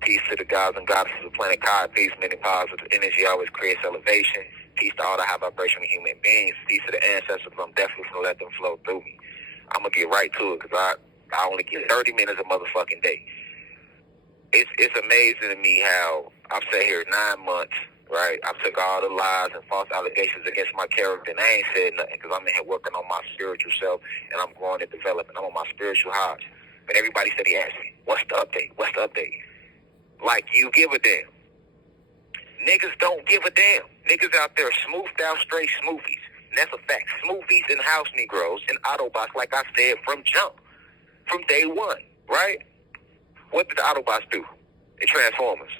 Peace to the gods and goddesses of planet Kai. Peace, many positive energy always creates elevation. Peace to all the high vibrational human beings. Peace to the ancestors. I'm definitely going to let them flow through me. I'm going to get right to it because I only get 30 minutes a motherfucking day. It's amazing to me how I've sat here 9 months, right? I took all the lies and false allegations against my character, and I ain't said nothing because I'm in here working on my spiritual self, and I'm growing and developing. I'm on my spiritual highs. But everybody said he asked me, what's the update? What's the update? Like you give a damn. Niggas don't give a damn. Niggas out there smoothed out straight smoothies. And that's a fact. Smoothies and house Negroes and Autobots, like I said, from jump. From day one, right? What did the Autobots do? The Transformers,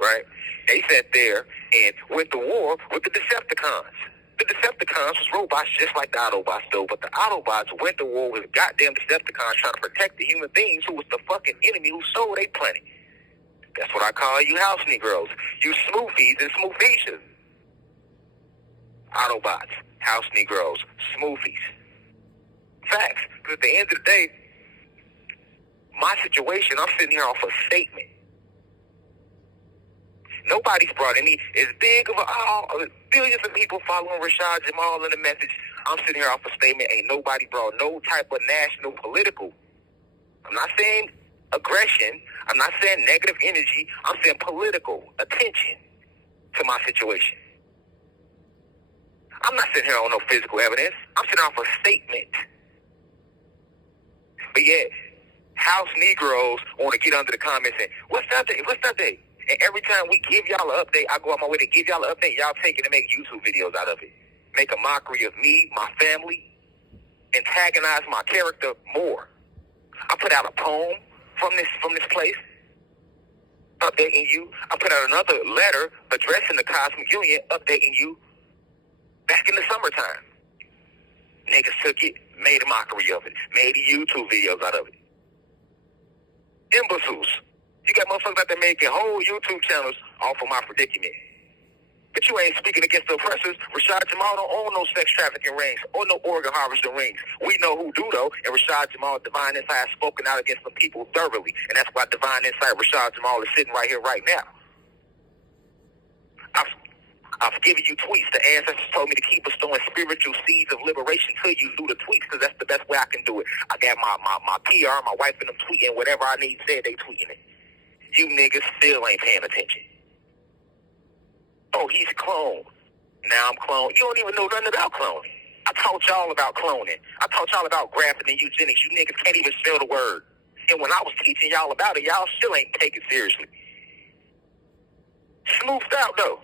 right? They sat there and went to war with the Decepticons. The Decepticons was robots just like the Autobots do, but the Autobots went to war with goddamn Decepticons trying to protect the human beings who was the fucking enemy who stole their planet. That's what I call you house Negroes. You smoothies and smoothies. Autobots, house Negroes, smoothies. Facts. Because at the end of the day, my situation, I'm sitting here off a statement. Nobody's brought any, as big of billions of people following Rashad Jamal in the message. I'm sitting here off a statement. Ain't nobody brought no type of national political. I'm not saying aggression. I'm not saying negative energy. I'm saying political attention to my situation. I'm not sitting here on no physical evidence. I'm sitting off a statement. But yet, house Negroes want to get under the comments and, what's the update? What's the update? And every time we give y'all an update, I go out my way to give y'all an update, y'all take it and make YouTube videos out of it. Make a mockery of me, my family, antagonize my character more. I put out a poem from this place, updating you. I put out another letter addressing the Cosmic Union, updating you back in the summertime. Niggas took it, made a mockery of it, made YouTube videos out of it. Imbeciles. You got motherfuckers out there making whole YouTube channels off of my predicament. But you ain't speaking against the oppressors. Rashad Jamal don't own no sex trafficking rings or no organ harvesting rings. We know who do, though, and Rashad Jamal, Divine Insight, has spoken out against some people thoroughly. And that's why Divine Insight, Rashad Jamal, is sitting right here, right now. I've given you tweets. The ancestors told me to keep bestowing spiritual seeds of liberation to you through the tweets because that's the best way I can do it. I got my PR, my wife, and them tweeting whatever I need said, they tweeting it. You niggas still ain't paying attention. Oh, he's cloned. Now I'm cloned. You don't even know nothing about cloning. I taught y'all about cloning. I taught y'all about grafting and eugenics. You niggas can't even spell the word. And when I was teaching y'all about it, y'all still ain't take it seriously. Smoothed out, though.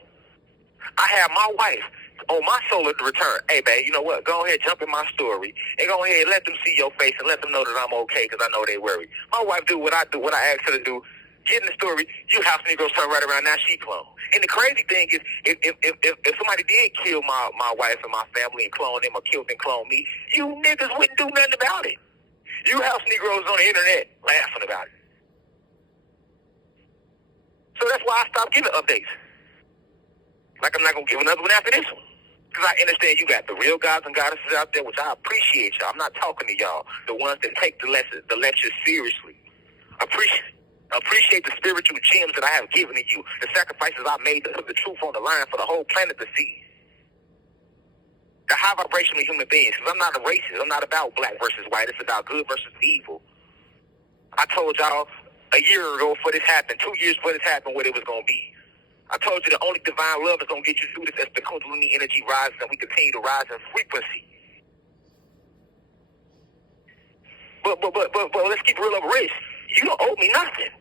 I have my wife on my solar return. Hey, babe, you know what? Go ahead, jump in my story, and go ahead and let them see your face and let them know that I'm okay because I know they worry. My wife do what I ask her to do. Get in the story, you house Negroes turn right around, now she clone. And the crazy thing is, if somebody did kill my wife and my family and clone them or killed and clone me, you niggas wouldn't do nothing about it. You house Negroes on the internet laughing about it. So that's why I stopped giving updates. Like I'm not going to give another one after this one. Because I understand you got the real gods and goddesses out there, which I appreciate y'all. I'm not talking to y'all, the ones that take the lecture seriously. Appreciate the spiritual gems that I have given to you, the sacrifices I made to put the truth on the line for the whole planet to see. The high vibrational human beings, because I'm not a racist. I'm not about black versus white. It's about good versus evil. I told y'all a year ago before this happened, 2 years before this happened, what it was going to be. I told you the only divine love is going to get you through this as the Kundalini energy rises and we continue to rise in frequency. But let's keep real over race. You don't owe me nothing.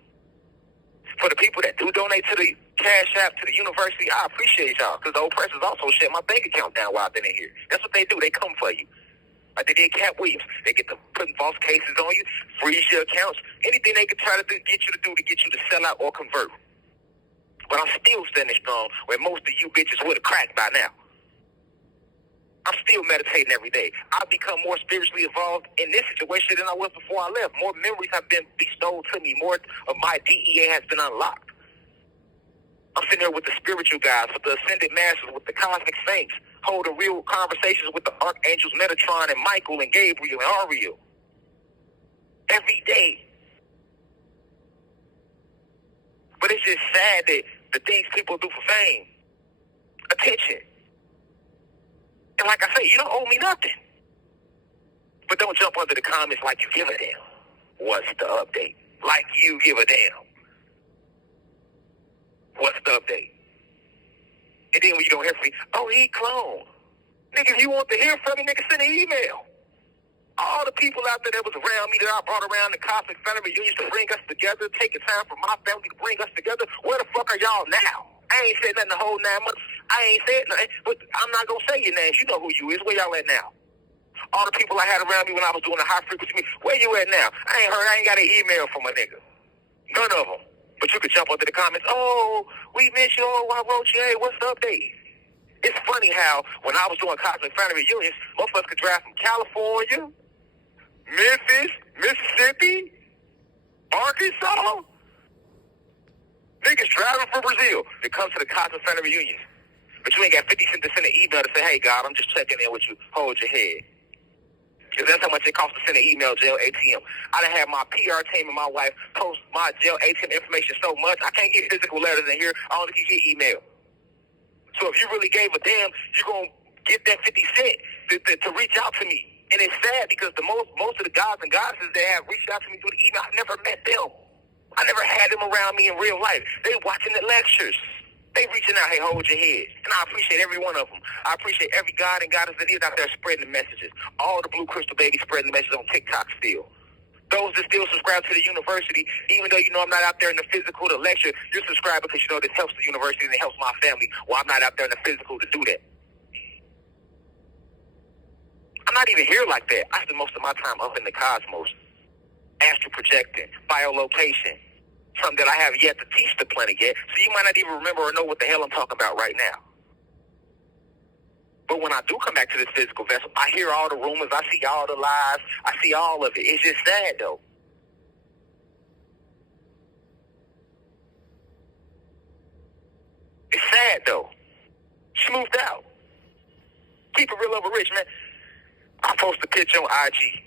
For the people that do donate to the Cash App, to the university, I appreciate y'all because the oppressors also shut my bank account down while I've been in here. That's what they do. They come for you. Like they did Cat Williams. They get to putting false cases on you, freeze your accounts, anything they can try to get you to sell out or convert. But I'm still standing strong where most of you bitches would have cracked by now. I'm still meditating every day. I've become more spiritually evolved in this situation than I was before I left. More memories have been bestowed to me. More of my DEA has been unlocked. I'm sitting here with the spiritual guys, with the ascended masters, with the cosmic saints, holding real conversations with the archangels Metatron and Michael and Gabriel and Ariel. Every day. it's just sad that the things people do for fame, attention. And like I say, you don't owe me nothing. But don't jump under the comments like you give a damn. What's the update? Like you give a damn. What's the update? And then when you don't hear from me, oh, he cloned. Nigga, if you want to hear from me, nigga, send an email. All the people out there that was around me that I brought around the cosmic family reunions to bring us together, taking time from my family to bring us together, where the fuck are y'all now? I ain't said nothing the whole 9 months. I ain't said nothing, but I'm not going to say your names. You know who you is. Where y'all at now? All the people I had around me when I was doing the high frequency meeting, where you at now? I ain't got an email from a nigga. None of them. But you can jump under the comments, oh, we miss you, oh, I wrote you, hey, what's the update? It's funny how when I was doing cosmic family reunions, motherfuckers could drive from California, Memphis, Mississippi, Arkansas. Niggas driving from Brazil to come to the cosmic family reunions. But you ain't got 50 cents to send an email to say, hey, God, I'm just checking in with you. Hold your head. Because that's how much it costs to send an email, jail ATM. I done had my PR team and my wife post my jail ATM information so much, I can't get physical letters in here. I only can get email. So if you really gave a damn, you're going to get that 50 cents to reach out to me. And it's sad because the most of the gods and goddesses that have reached out to me through the email, I never met them. I never had them around me in real life. They watching the lectures. They reaching out, hey, hold your head. And I appreciate every one of them. I appreciate every god and goddess that is out there spreading the messages. All the Blue Crystal babies spreading the messages on TikTok still. Those that still subscribe to the university, even though you know I'm not out there in the physical to lecture, you're subscribed because you know this helps the university and it helps my family while I'm not out there in the physical to do that. I'm not even here like that. I spend most of my time up in the cosmos, astral projecting, biolocation, something that I have yet to teach the planet yet, so you might not even remember or know what the hell I'm talking about right now. But when I do come back to this physical vessel, I hear all the rumors, I see all the lies, I see all of it. It's just sad, though. It's sad, though. Smoothed out. Keep it real over rich, man. I post a picture on IG.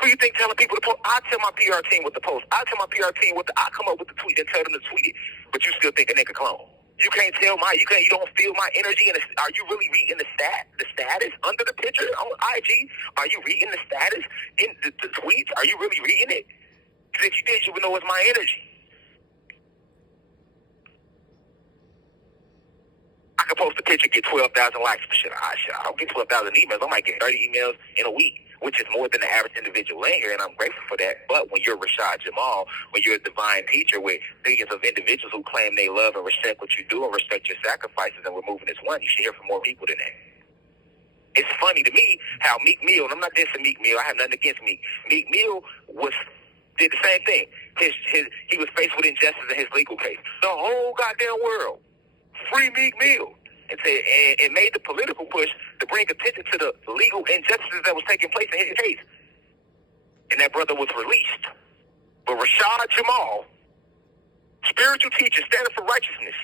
Who you think telling people to post? I tell my PR team what to post. I tell my PR team I come up with the tweet and tell them to tweet it. But you still think a nigga clone. You can't tell you don't feel my energy. And are you really reading the status under the picture on IG? Are you reading the status in the tweets? Are you really reading it? Because if you did, you would know it's my energy. I can post a picture, get 12,000 likes. Shit, I don't get 12,000 emails. I might get 30 emails in a week, which is more than the average individual in here, and I'm grateful for that. But when you're Rashad Jamal, when you're a divine teacher with billions of individuals who claim they love and respect what you do and respect your sacrifices, and we're moving as one, you should hear from more people than that. It's funny to me how Meek Mill, and I'm not dissing Meek Mill, I have nothing against Meek. Meek Mill did the same thing. He was faced with injustice in his legal case. The whole goddamn world. Free Meek Mill. And made the political push to bring attention to the legal injustices that was taking place in his case. And that brother was released. But Rashad Jamal, spiritual teacher, standing for righteousness,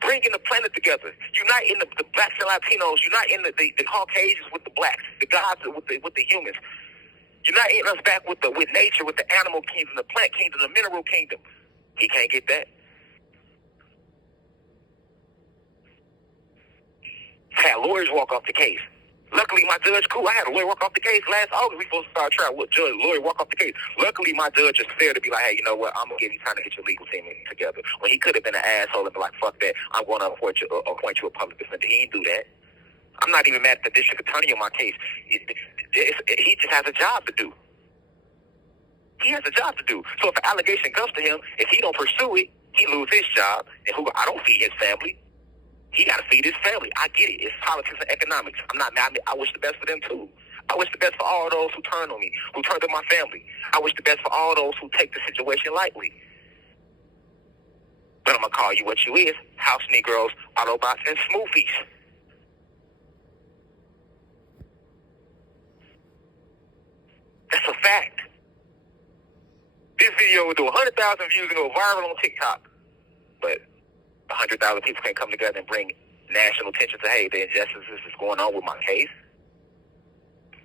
bringing the planet together, uniting the blacks and Latinos, uniting the Caucasians with the blacks, the gods with the humans, uniting us back with nature, with the animal kingdom, the plant kingdom, the mineral kingdom. He can't get that. Had lawyers walk off the case. Luckily, my judge, cool. I had a lawyer walk off the case last August. We supposed to start trial. What judge, lawyer walk off the case? Luckily, my judge is fair to be like, hey, you know what? I'm going to give you time to get your legal team together. When he could have been an asshole and be like, fuck that. I'm going to appoint you a public defender. He didn't do that. I'm not even mad at the district attorney on my case. He just has a job to do. He has a job to do. So if an allegation comes to him, if he don't pursue it, he lose his job. And I don't feed his family. He got to feed his family. I get it. It's politics and economics. I'm not mad. I wish the best for them, too. I wish the best for all those who turn on me, who turn to my family. I wish the best for all those who take the situation lightly. But I'm going to call you what you is, house Negroes, Autobots, and Smoothies. That's a fact. This video will do 100,000 views and go viral on TikTok. But 100,000 people can't come together and bring national attention to, hey, the injustices is going on with my case.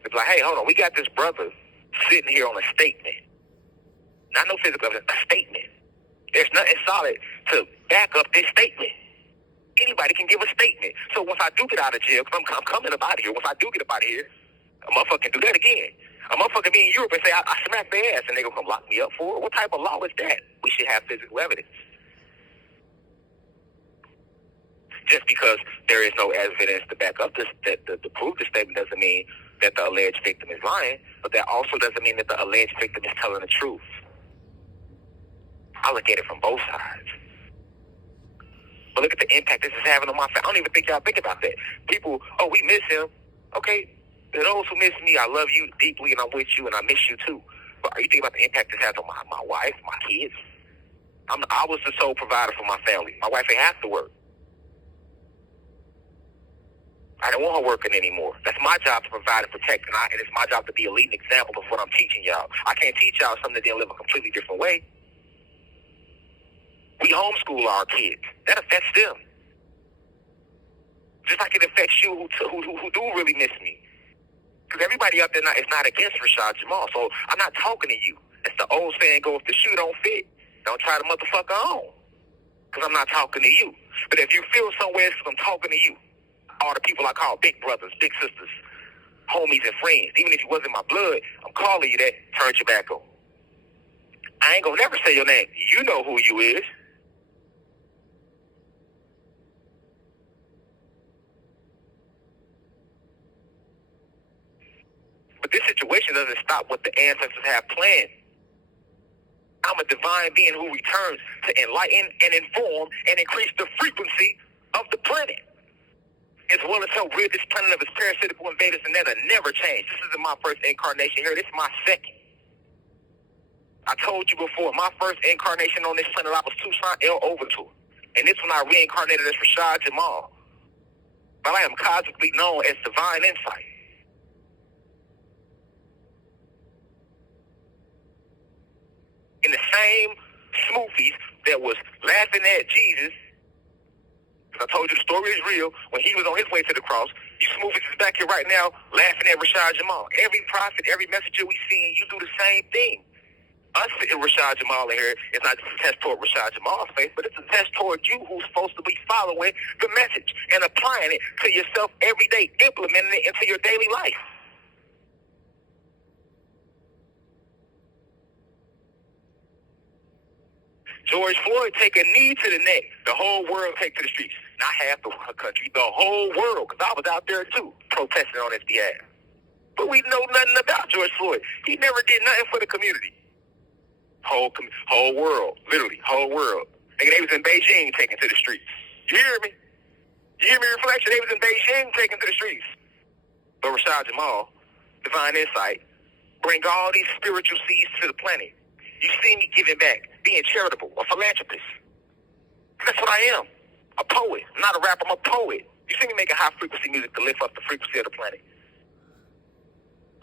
It's like, hey, hold on, we got this brother sitting here on a statement. Not no physical evidence, a statement. There's nothing solid to back up this statement. Anybody can give a statement. So once I do get out of jail, because I'm coming up out of here, once I do get up out of here, a motherfucker can do that again. A motherfucker be in Europe and say, I smacked their ass, and they gonna come lock me up for it. What type of law is that? We should have physical evidence. Just because there is no evidence to back up this, to prove the statement doesn't mean that the alleged victim is lying, but that also doesn't mean that the alleged victim is telling the truth. I look at it from both sides. But look at the impact this is having on my family. I don't even think y'all think about that. People, oh, we miss him. Okay, to those who miss me, I love you deeply and I'm with you and I miss you too. But are you thinking about the impact this has on my wife, my kids? I was the sole provider for my family. My wife ain't have to work. I don't want her working anymore. That's my job to provide and protect, and it's my job to be a leading example of what I'm teaching y'all. I can't teach y'all something that they'll live a completely different way. We homeschool our kids. That affects them. Just like it affects you who do really miss me. Because everybody out there is not against Rashad Jamal. So I'm not talking to you. It's the old saying go, if the shoe don't fit, don't try the motherfucker on. Because I'm not talking to you. But if you feel somewhere, it's because I'm talking to you. All the people I call big brothers, big sisters, homies and friends. Even if you wasn't my blood, I'm calling you that, turn your back on. I ain't gonna never say your name. You know who you is. But this situation doesn't stop what the ancestors have planned. I'm a divine being who returns to enlighten and inform and increase the frequency of the planet, as well as help rid this planet of its parasitical invaders, and that'll never change. This isn't my first incarnation here. This is my second. I told you before, my first incarnation on this planet, I was Tucson El Overture. And this one I reincarnated as Rashad Jamal. But I am cosmically known as Divine Insight. In the same smoothies that was laughing at Jesus, because I told you the story is real, when he was on his way to the cross, you smoothies is back here right now laughing at Rashad Jamal. Every prophet, every messenger we see, you do the same thing. Us sitting Rashad Jamal in here is not just a test toward Rashad Jamal's faith, but it's a test toward you who's supposed to be following the message and applying it to yourself every day, implementing it into your daily life. George Floyd take a knee to the neck. The whole world take to the streets. Not half the country, the whole world, because I was out there too, protesting on his behalf. But we know nothing about George Floyd. He never did nothing for the community. Whole world, literally, whole world. Nigga, they was in Beijing taking to the streets. You hear me? You hear me, Reflection? They was in Beijing taking to the streets. But Rashad Jamal, Divine Insight, bring all these spiritual seeds to the planet. You see me giving back, being charitable, a philanthropist. That's what I am. A poet. I'm not a rapper, I'm a poet. You see me making high frequency music to lift up the frequency of the planet.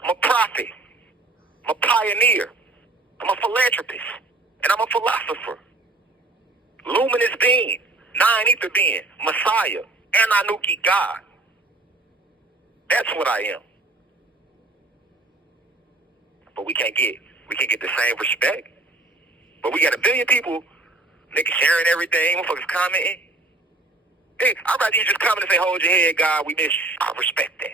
I'm a prophet. I'm a pioneer. I'm a philanthropist. And I'm a philosopher. Luminous being. Nine ether being. Messiah. Ananuki God. That's what I am. But we can't get the same respect. But we got a billion people, niggas sharing everything, motherfuckers commenting. Hey, I'd rather you just comment and say, hold your head, God, we miss you. I respect that.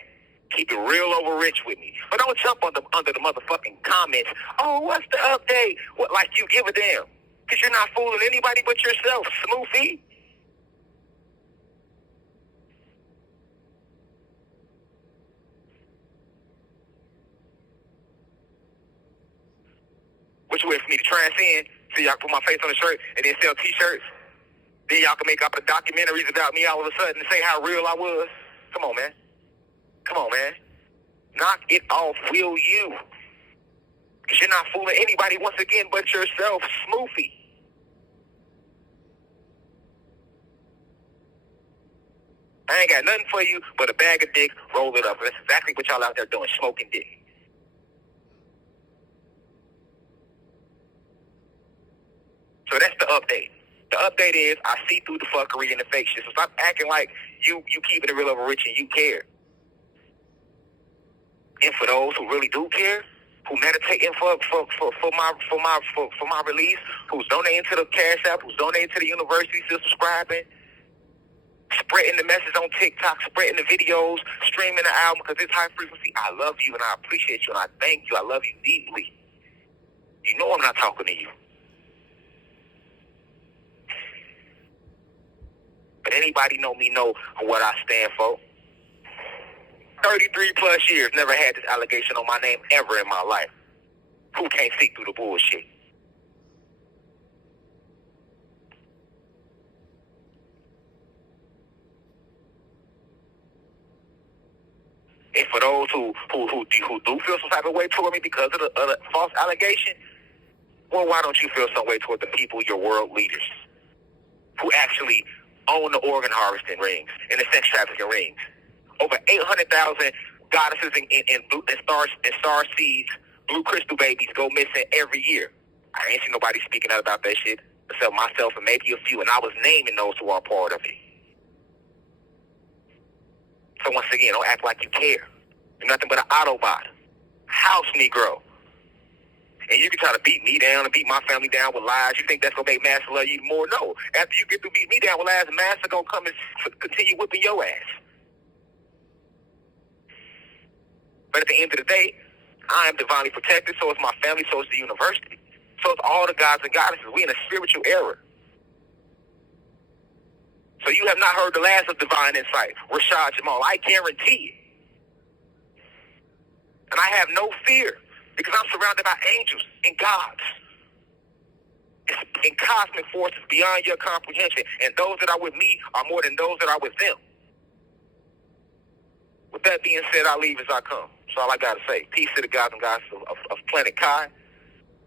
Keep it real over rich with me. But don't jump under the motherfucking comments. Oh, what's the update? What, like you give a damn. Because you're not fooling anybody but yourself, Smoothie. Which way for me to transcend so y'all can put my face on a shirt and then sell t-shirts? Then y'all can make up the documentaries about me all of a sudden and say how real I was? Come on, man. Come on, man. Knock it off, will you? Because you're not fooling anybody once again but yourself, Smoothie. I ain't got nothing for you but a bag of dick, roll it up. That's exactly what y'all out there doing, smoking dick. So that's the update. The update is I see through the fuckery and the fake shit. So stop acting like you keeping it real over rich and you care. And for those who really do care, who meditating for my release, who's donating to the Cash App, who's donating to the university, still subscribing, spreading the message on TikTok, spreading the videos, streaming the album because it's high frequency. I love you and I appreciate you and I thank you. I love you deeply. You know I'm not talking to you. But anybody know me know what I stand for. 33 plus years, never had this allegation on my name ever in my life. Who can't see through the bullshit? And for those who do feel some type of way toward me because of the false allegation, well, why don't you feel some way toward the people, your world leaders, who actually own the organ harvesting rings and the sex trafficking rings? Over 800,000 goddesses and star seeds, blue crystal babies go missing every year. I ain't seen nobody speaking out about that shit except myself and maybe a few, and I was naming those who are part of it. So once again, don't act like you care. You're nothing but an Autobot, house Negro. And you can try to beat me down and beat my family down with lies. You think that's going to make Master love you more? No. After you get to beat me down with lies, Master going to come and continue whipping your ass. But at the end of the day, I am divinely protected, so is my family, so is the university. So it's all the gods and goddesses. We in a spiritual era. So you have not heard the last of Divine Insight, Rashad Jamal. I guarantee it. And I have no fear because I'm surrounded by angels and gods and cosmic forces beyond your comprehension. And those that are with me are more than those that are with them. With that being said, I leave as I come. That's all I got to say. Peace to the gods and goddesses of planet Kai.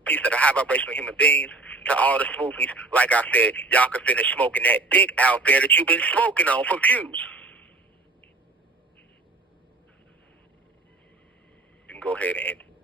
Peace to the high vibrational human beings. To all the smoothies, like I said, y'all can finish smoking that dick out there that you've been smoking on for views. You can go ahead and end it.